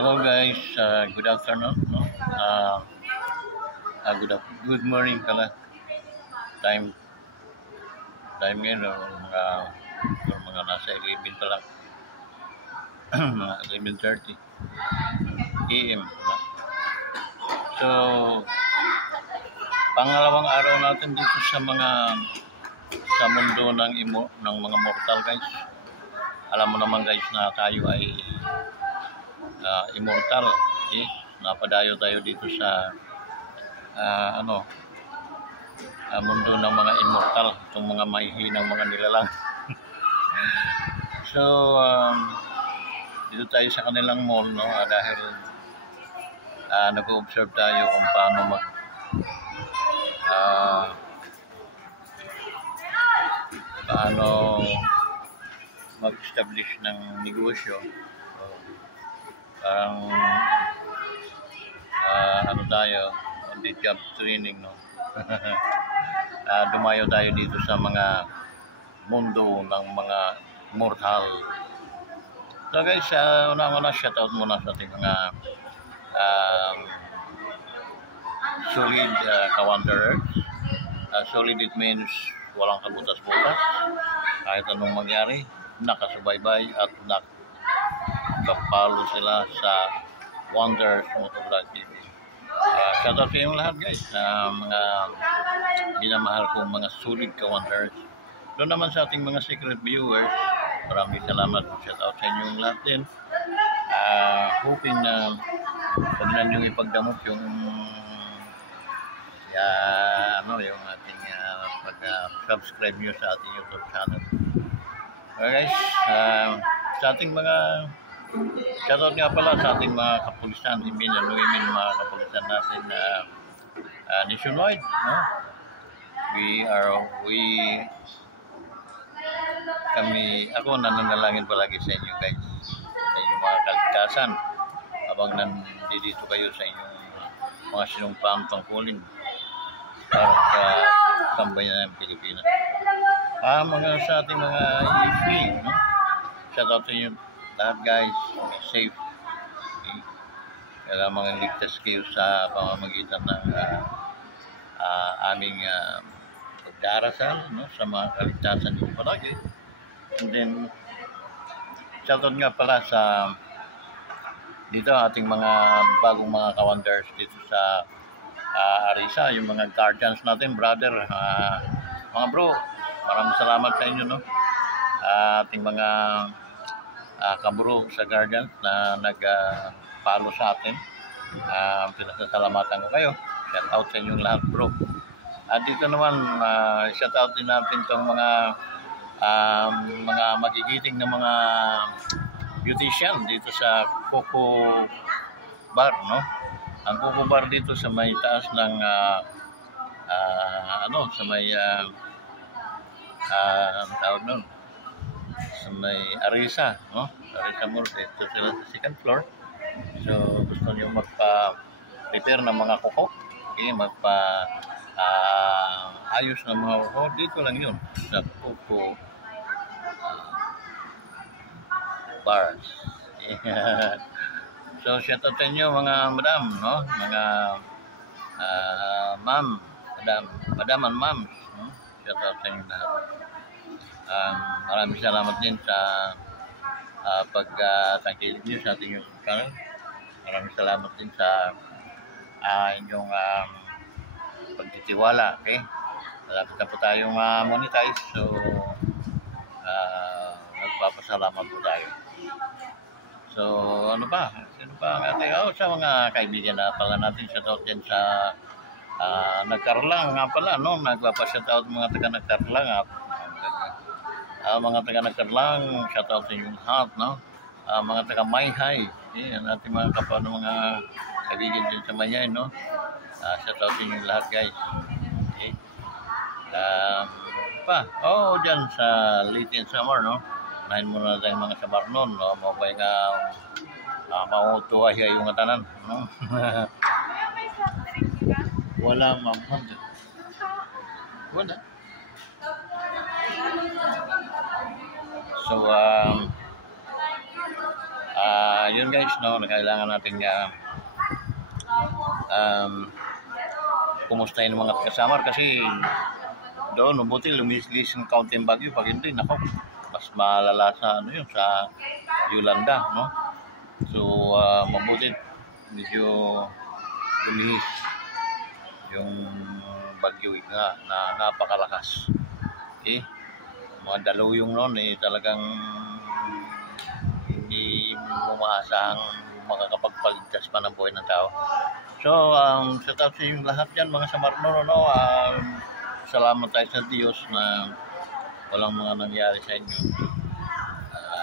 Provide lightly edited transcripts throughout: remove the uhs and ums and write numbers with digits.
Hello guys, good afternoon. No? Good morning pala. Time time ngayon mga nasa 11 pa lang. Mga 11:30 AM. No? So, pangalawang araw natin dito sa mundo ng mga mortal guys. Alam mo naman guys na tayo ay immortal. Napadayo tayo dito sa mundo ng mga immortal, itong mga mahihinang mga nilalang. So, dito tayo sa kanilang mall, no? Dahil nag-observe tayo kung paano mag-establish ng negosyo. Parang tayo on the job training, no? Dumayo tayo dito sa mga mundo ng mga mortal. So guys, una-una shoutout muna sa ating mga solid ka-wanderers. Solid it means walang kabutas-butas. Kahit anong mangyari, nakasubaybay at nakapalo sila sa Wonders Motovlog TV. Shoutout sa inyong lahat guys, mga minamahal kong mga solid ka-wanderers. Doon naman sa ating mga secret viewers, maraming salamat. Shoutout sa inyong lahat din. Hoping na huwag na niyong ipagdamot yung yung ating pag-subscribe nyo sa ating YouTube channel. Okay guys, sa ating mga shoutout nga pala sa ating mga kapulisan, mga kapulisan natin nationwide, no? Ako nananalangin palagi sa inyo guys, sa inyong mga kaligtasan habang nandito kayo sa inyong mga sinumpang tungkulin para sa sambayan ng Pilipinas. Mga sa ating mga EFP, no? Shoutout sa inyo lahat guys, be safe. Okay? Kaya mga ligtas kayo sa pamamagitan ng aming pagdarasal, no? Sa mga kaligtasan nyo palagi. And then, shoutout nga pala sa dito ating mga bagong mga ka-wonders dito sa Arisa, yung mga guardians natin, brother, mga bro, maraming salamat sa inyo, no? Ating mga kabro sa guardians na nag-follow sa atin. Pinasasalamatan ko kayo. Shout out sa inyong lahat, bro. At dito naman, shout out din natin itong mga magigiting na mga beautician dito sa Coco Bar, no? Ang Coco Bar dito sa may taas ng sa may tawag nun, sa may Arisa, no? Arisa Mall, dito sila sa second floor. So gusto nyo magpa-prepare ng mga kuko, okay, ayos ng mga kuko, dito lang yun sa Coco Bars. So shout out sa inyo mga madam, no? Mga madam and ma'am, no? Shout out sa inyo lahat. Maraming salamat din sa pagtangkilik niyo sa ating YouTube channel. Maraming salamat din sa inyong pagtitiwala, okay? Malapit na po tayong monetize, so nagpapasalamat po tayo. So ano ba? Sino pa ang ating sa mga kaibigan na pala natin, shoutout din sa nagkarlang nga pala, no? Nagpapa-shoutout mga taga nagkarlang, mga taga nagkarlang, shoutout sa inyong lahat, no? Mga taga Mayhay, ang ating mga mga kaibigan din sa Mayhay, no? Shoutout sa inyong lahat guys. Okay. Dyan sa late in summer, no? Nahin muna tayong mga sabar nun, no? Mabay nga mautuwa siya yung tanan, no? Wala mamad. Wala. So, yun guys, no, kailangan natin kumustahin ng mga kasama kasi doon, mabuti lumilis yung Counting Bagyo. Pag hindi, nako, mas malala sa ano yun, sa Yolanda, no? So, mabuti medyo lumihis yung bagyo nga na napakalakas. Okay? Mga daluyong noon talagang hindi mo maasahang makakapagpaligtas pa ng buhay ng tao. So, sa taos yung lahat dyan, mga Samarno, no? Salamat tayo sa Diyos na walang mga nangyari sa inyo.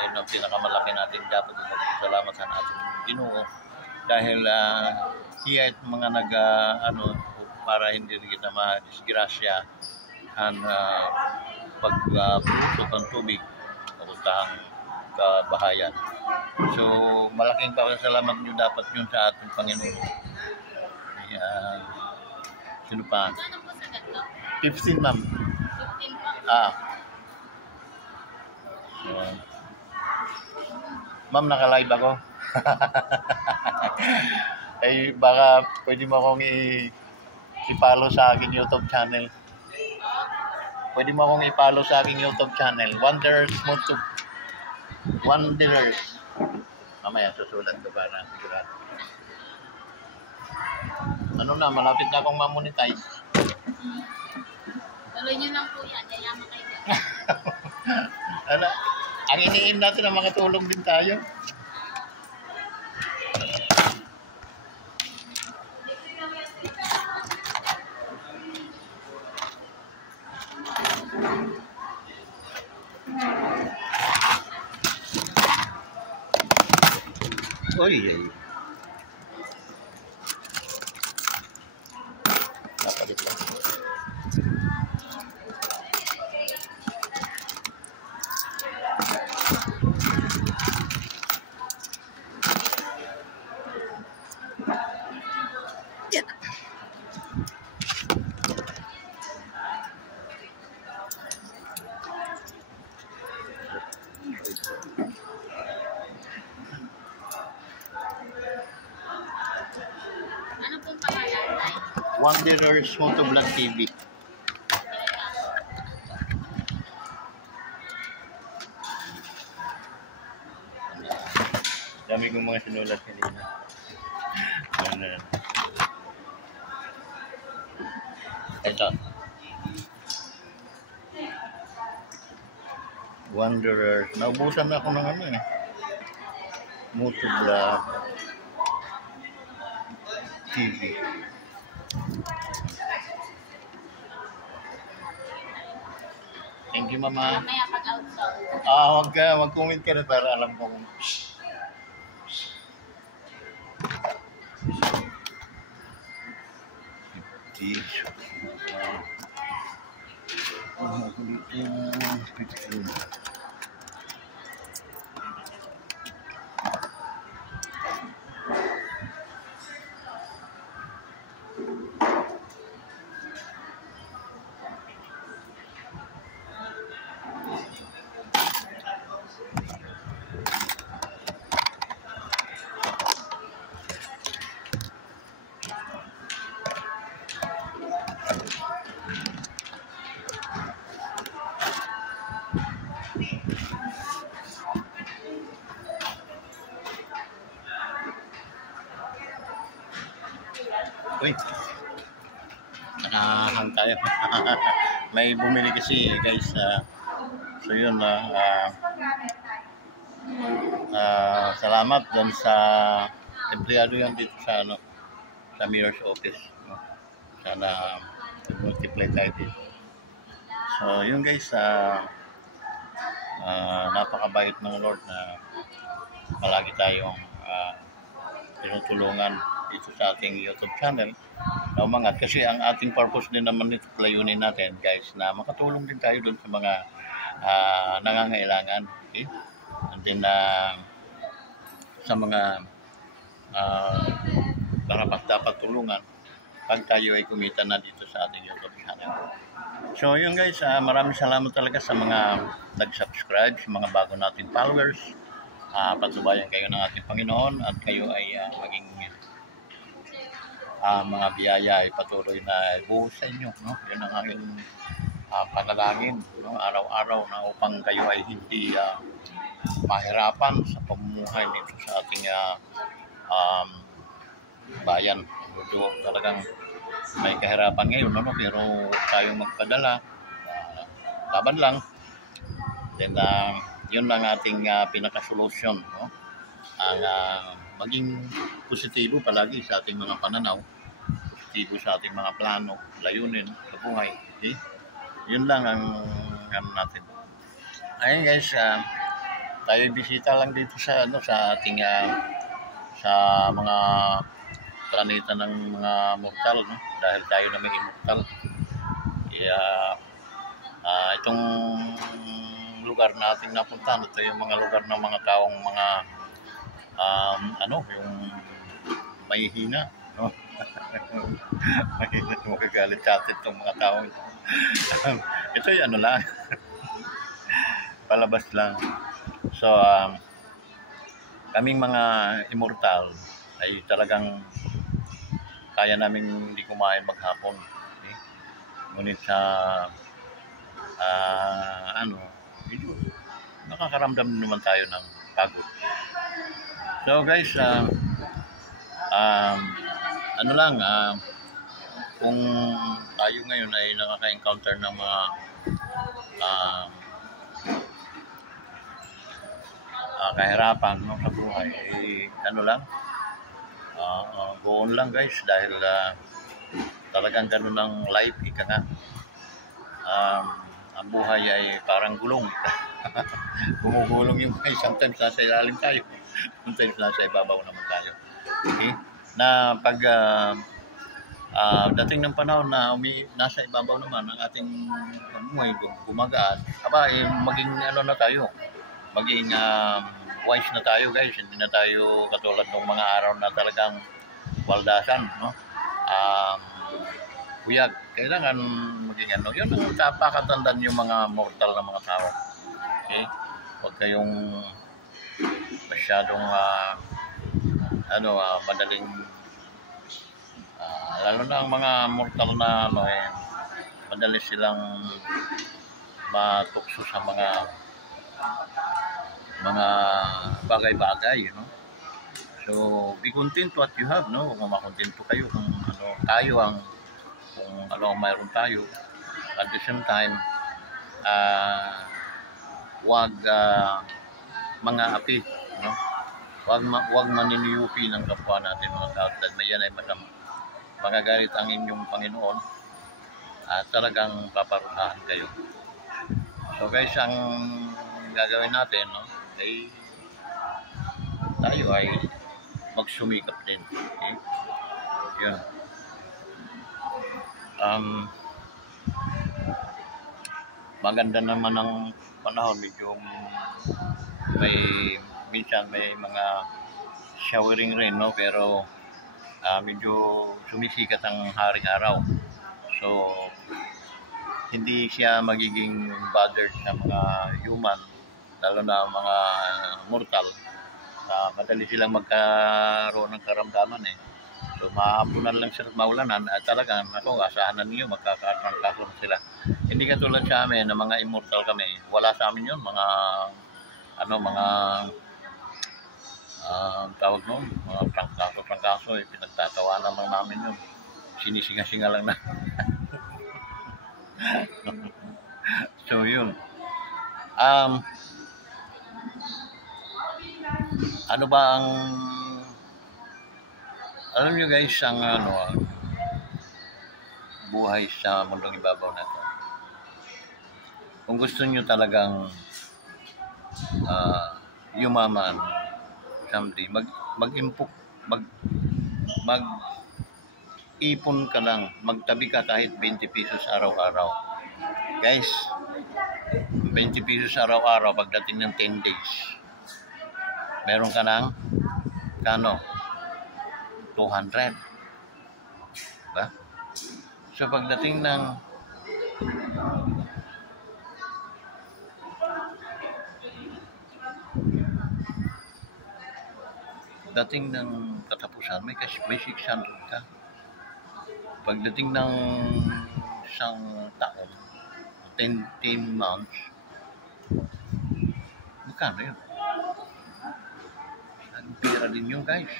Ayun ang pinakamalaki natin dapat salamat sa ating Ginoo dahil siya at mga para hindi kita ma-disgrasya pagpusok ng tubig papuntahang kabahayan. So malaking pasalamat nyo dapat yun sa ating Panginoon. Sino pa? 15 ma'am. 15 pa? So, ma'am, naka-live ako. Ay, baka pwede mo akong i-follow sa aking YouTube channel. Pwede mo akong i-follow sa aking YouTube channel. Wanderers. Mamaya, susulat ko para sigurado. Ano na, malapit na akong ma-monetize. Tuloy nyo lang po yan, yayaman kayo dyan. Ano, ang iniin natin na makatulong din tayo. Oy, ay. Napalit lang. Ano pong pangalan, Tay? Wanderers Motovlog TV. Dami kong mga sinulat kanina. Ito. Wanderers. Naubusan na ako ng Motovlog TV. Thank you, Mama. Mamaya pag-out ka. Mag-comment ka na para alam ko kung... Uy, nakahang tayo. May bumili kasi guys. So yun, salamat dun sa empleyado yan dito sa sa mayor's office. Sana multiply tayo dito. So yun guys, napakabait ng Lord na palagi tayong tinutulungan dito sa ating YouTube channel na umangat kasi ang ating purpose din naman nito, layunin natin guys, na makatulong din tayo dun sa mga nangangailangan, okay? And then sa mga dapat tulungan pag tayo ay kumita na dito sa ating YouTube channel. So yun guys, maraming salamat talaga sa mga nag-subscribe, sa mga bago nating followers. patubayan kayo ng ating Panginoon at kayo ay maging mga biyaya ay patuloy na buhos sa inyo, no? Yun ang aking panalangin, no? Araw-araw na upang kayo ay hindi mahirapan sa pamumuhay dito sa ating bayan. So, talagang may kahirapan ngayon, no? Pero tayo magpadala, laban lang. Then, yun lang ating pinakasolusyon, no? Ang maging positibo palagi sa ating mga pananaw, positibo sa ating mga plano, layunin sa buhay. Okay? Yun lang ang natin. Ayun guys, tayo bisita lang dito sa sa ating sa mga planeta ng mga mortal, no? Dahil tayo na may immortal. Kaya itong lugar na ating napuntahan, ito yung mga lugar ng mga taong mga yung mahihina, no? Mahihina, magagalit sa atin itong mga taong ito yung lang palabas lang. So kaming mga immortal ay talagang kaya namin hindi kumain maghapon, okay? Ngunit sa medyo nakakaramdam naman tayo ng pagod. So guys, kung tayo ngayon ay nakaka-encounter ng mga kahirapan, no, sa buhay, go on lang guys, dahil talagang ganun ang life, ika nga. Ang buhay ay parang gulong. Gumugulong yung buhay. Sometimes nasa ilalim tayo, sometimes nasa ibabaw naman tayo. Okay? Na pag dating ng panahon na nasa ibabaw naman ang ating buhay, gumagaan, maging na tayo, maging wise na tayo guys. Hindi na tayo katulad ng mga araw na talagang waldasan, no? Kuyag, kailangan maging yun ang tapakatandaan yung mga mortal na mga tao. Okay? Huwag kayong masyadong madaling lalo na ang mga mortal na madali silang matukso sa mga bagay-bagay, you know. So be content what you have, no? Kung makontento kayo kung ano ang mayroon tayo. At the same time, wag mga api, no? Wag maniniyupi ng kapwa natin mga tao. Dahil may yan ay masama. Magagalit ang inyong Panginoon at talagang paparusahan kayo. So guys, ang gagawin natin, no, ay tayo ay magsumikap din. Okay? Yun. Maganda naman ang panahon, medyo minsan may mga showering rain, no? Pero medyo sumisikat ang haring araw. So hindi siya magiging bothered sa mga human, lalo na mga mortal. Madali silang magkaroon ng karamdaman eh. So mahapunan lang sila, maulanan at talagang asahan ninyo magkakatrangkaso na sila. Hindi katulad sa amin na mga immortal kami. Wala sa amin yun, mga tawag nun, mga trangkaso, pinagtatawanan lang namin yun. Sinisinga-singa lang na. So yun. Ano ba ang alam nyo guys, ang buhay sa mundong ibabaw na ito. Kung gusto nyo talagang yumaman someday, mag-ipon ka lang, magtabi ka kahit 20 pesos araw-araw. Guys, 20 pesos araw-araw pagdating ng 10 days. Meron ka ng kano? 200. Diba? So pagdating ng dating ng katapusan, may 600 ka. Pagdating ng isang taon, 10 months, magkano yun? Ang pera din yun, guys.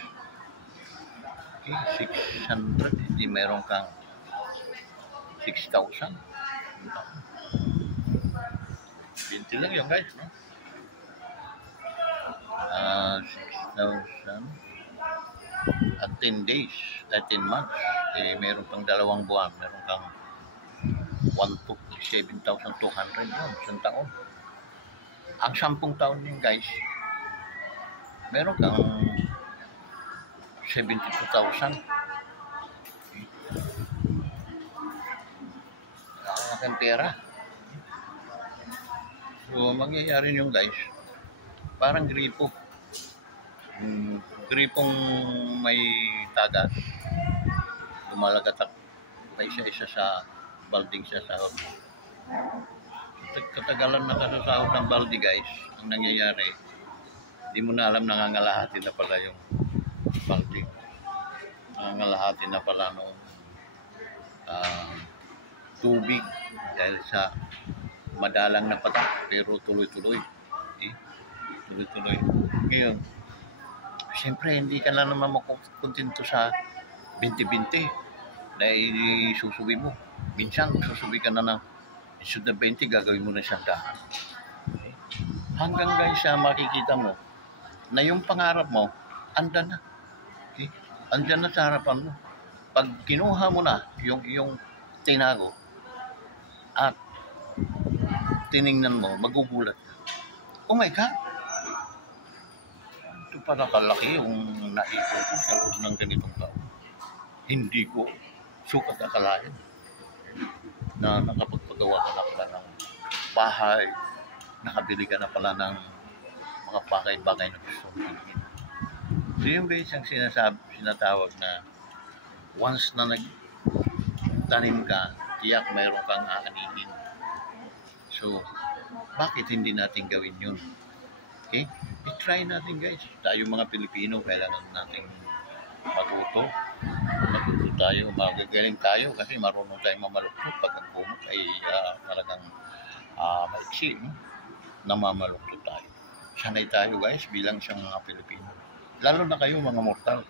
Okay, 600, hindi meron kang 6,000. 20 lang yun, guys, no? 6,000 at 10 days, 10 months, meron kang 2 buwan, meron kang 7,200 yun, isang taon. Ang 10 taon yun, guys, meron kang 72,000. Ang aking pera. So, mangyayari yung guys, parang gripo. Gripong may tagas. Lumalagatak pa isa-isa sa balding sa sahod. Katagalan na kasasahod ng baldi, guys, ang nangyayari, di mo na alam, nangangalahati na pala yung baldi. Nangangalahati na pala nung tubig dahil sa madalang na patak, pero tuloy-tuloy. Tuloy-tuloy. Ngayon, siyempre, hindi ka na naman makukontento sa 20-20 dahil susubi mo. Minsan, susubi ka na ng isod na 20, gagawin mo na 100. Hanggang guys, makikita mo na yung pangarap mo, andyan na. Okay? Andyan na sa harapan mo. Pag kinuha mo na yung tinago at tiningnan mo, magugulat ka. Oh my God! Ito pala kalaki yung naipon ko sa loob ng ganitong taon. Hindi ko sukat akalain na nakapagpagawa ka na pala ng bahay, nakabili ka na pala ng mga bagay-bagay na gusto mong bilhin. So yung guys, ang sinatawag na once na nagtanim ka, tiyak mayroon kang aanihin. So, bakit hindi natin gawin yun? Okay? I-try natin, guys. Tayo mga Pilipino, kailangan natin matuto. Matuto tayo, magagaling tayo kasi marunong tayong mamaluktot pag ang kumot ay talagang maiksi, no? Namamaluktot tayo. Sanay tayo, guys, bilang siyang mga Pilipino. Lalo na kayo, mga mortal.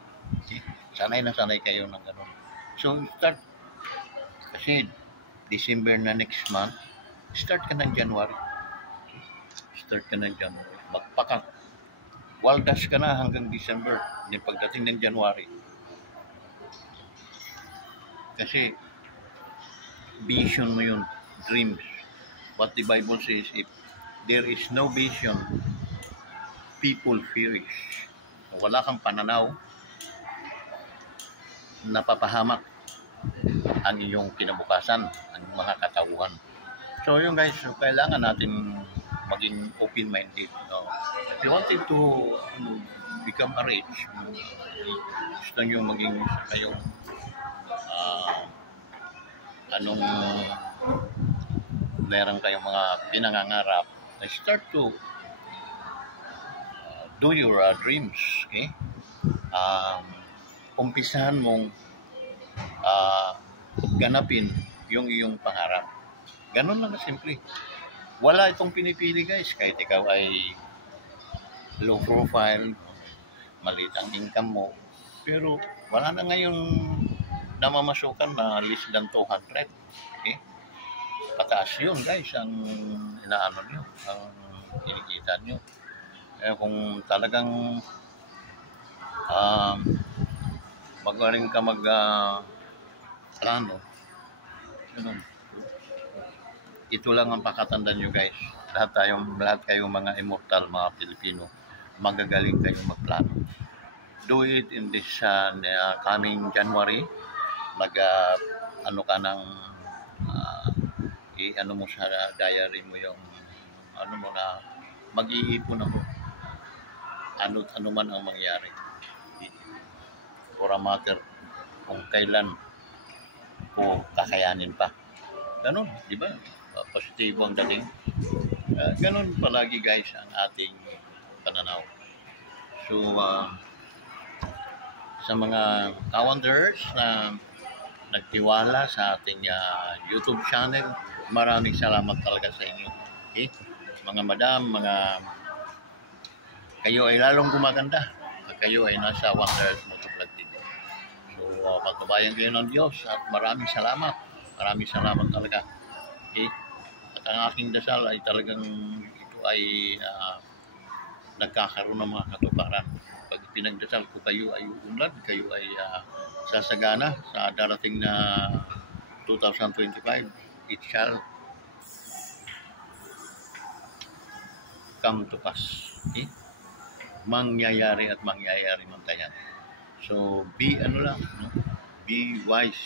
Okay? Sanay na sanay kayo ng ganun. So, start. Kasi December na next month, start ka ng January. Start ka ng January. Magpakat. Waldas ka na hanggang December. Hindi pagdating ng January. Kasi vision mo yun. Dreams. What the Bible says, if there is no vision, people perish. Wala kang pananaw, napapahamak ang iyong kinabukasan, ang mga katauhan. So yun guys, so kailangan natin maging open-minded. No? If you wanted to become a rich, gusto nyo maging kayong meron kayong mga pinangangarap, start to do your dreams. Okay? Umpisahan mong ganapin yung iyong pangarap. Ganun lang na simple. Wala itong pinipili guys, kahit ikaw ay low profile, maliit ang income mo, pero wala na ngayon namamasukan na less than 200. Okay? Pataas yun guys, ang inaano nyo, ang kinikita nyo. Kung talagang magaling ka plano, ito lang ang pakatandaan nyo guys. Lahat kayong mga immortal, mga Pilipino, magagaling kayong magplano. Do it in this coming January. Ano ka ng ano mo sa diary mo yung ano mo na mag-iipon ako. Ano man ang mangyari. For a matter kung kailan ko kakayanin pa. Ganon, di ba? Positibo ang dating. Ganon palagi guys ang ating pananaw. So, sa mga kawanders na nagtiwala sa ating YouTube channel. Maraming salamat talaga sa inyo. Okay? Mga madam, kayo ay lalong gumaganda. Kayo ay nasa Wonders Motovlog TV. So, pagkabayan kayo ng Diyos at maraming salamat. Maraming salamat talaga. Okay? At ang aking dasal ay talagang ito ay nagkakaroon ng mga katuparan. Pag pinagdasal ko kayo ay uunlad, kayo ay sasagana sa darating na 2025. It shall come to pass. Okay? Mangyayari at mangyayari man tayo. So, be wise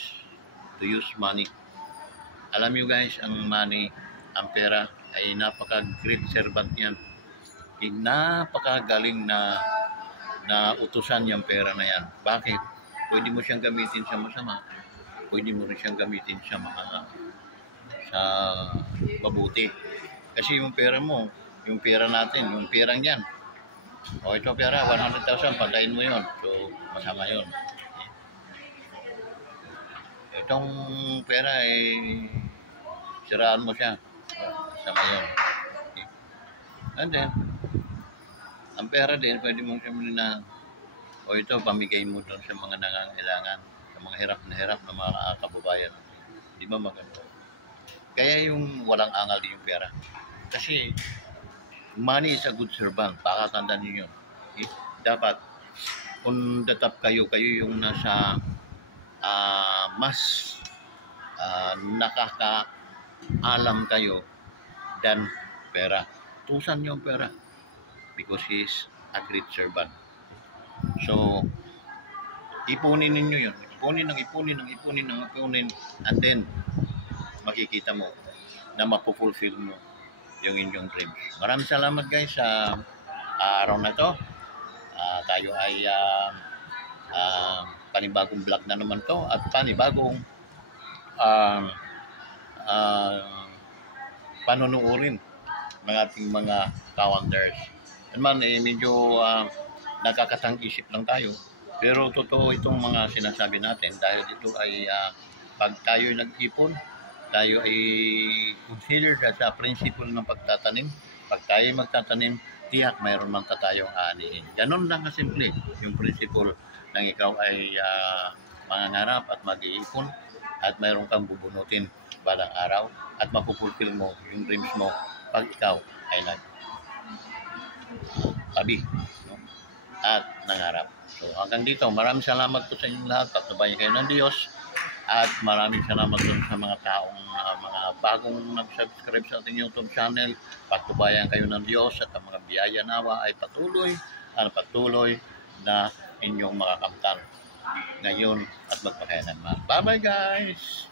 to use money. Alam nyo guys, ang money, ang pera ay napaka-great servant yan. Napakagaling na utusan yung pera na yan. Bakit? Pwede mo siyang gamitin sa masama. Pwede mo rin siyang gamitin sa mabuti. Kasi yung pera mo, yung pera natin, yung perang yan. O ito pera, 100,000, patayin mo yon. So, masama yon. Itong pera siraan mo siya. Masama yon. Okay. And then, ang pera din, pwede mong sabihin na, o ito, pamigay mo doon sa mga nangangailangan, sa mga hirap na mga kababayan. Di ba maganda? Kaya yung walang angal din yung pera. Kasi, money is a good servant. Pakatandaan niyo yun. Okay? Dapat, kung datap kayo yung nasa mas nakakaalam kayo than pera. Tusan niyo ang pera because he is a great servant. So, ipunin ninyo yun. Ipunin and then makikita mo na mapufulfill mo yung inyong dreams. Maraming salamat guys sa araw na to. Tayo ay panibagong vlog na naman to at panibagong panunuorin ng ating mga kawanders. Medyo nakakatang-isip lang tayo. Pero totoo itong mga sinasabi natin dahil ito ay pag tayo ay nag-ipon, tayo ay consider sa principle ng pagtatanim. Pag tayo magtatanim, tiyak mayroon man tayong aanihin. Ganon lang kasimple yung principle ng ikaw ay mangangarap at mag-iipon at mayroon kang bubunutin balang araw at mapupulfill mo yung dreams mo pag ikaw ay nagtabi at nangarap. So hanggang dito, maraming salamat po sa inyong lahat. Pagtabayan kayo ng Diyos. At maraming salamat dun sa mga taong mga bagong nag-subscribe sa ating YouTube channel. Pagtubayan kayo ng Diyos at ang mga biyaya nawa ay patuloy na inyong makakamtan ngayon at magpakailanman. Bye-bye guys!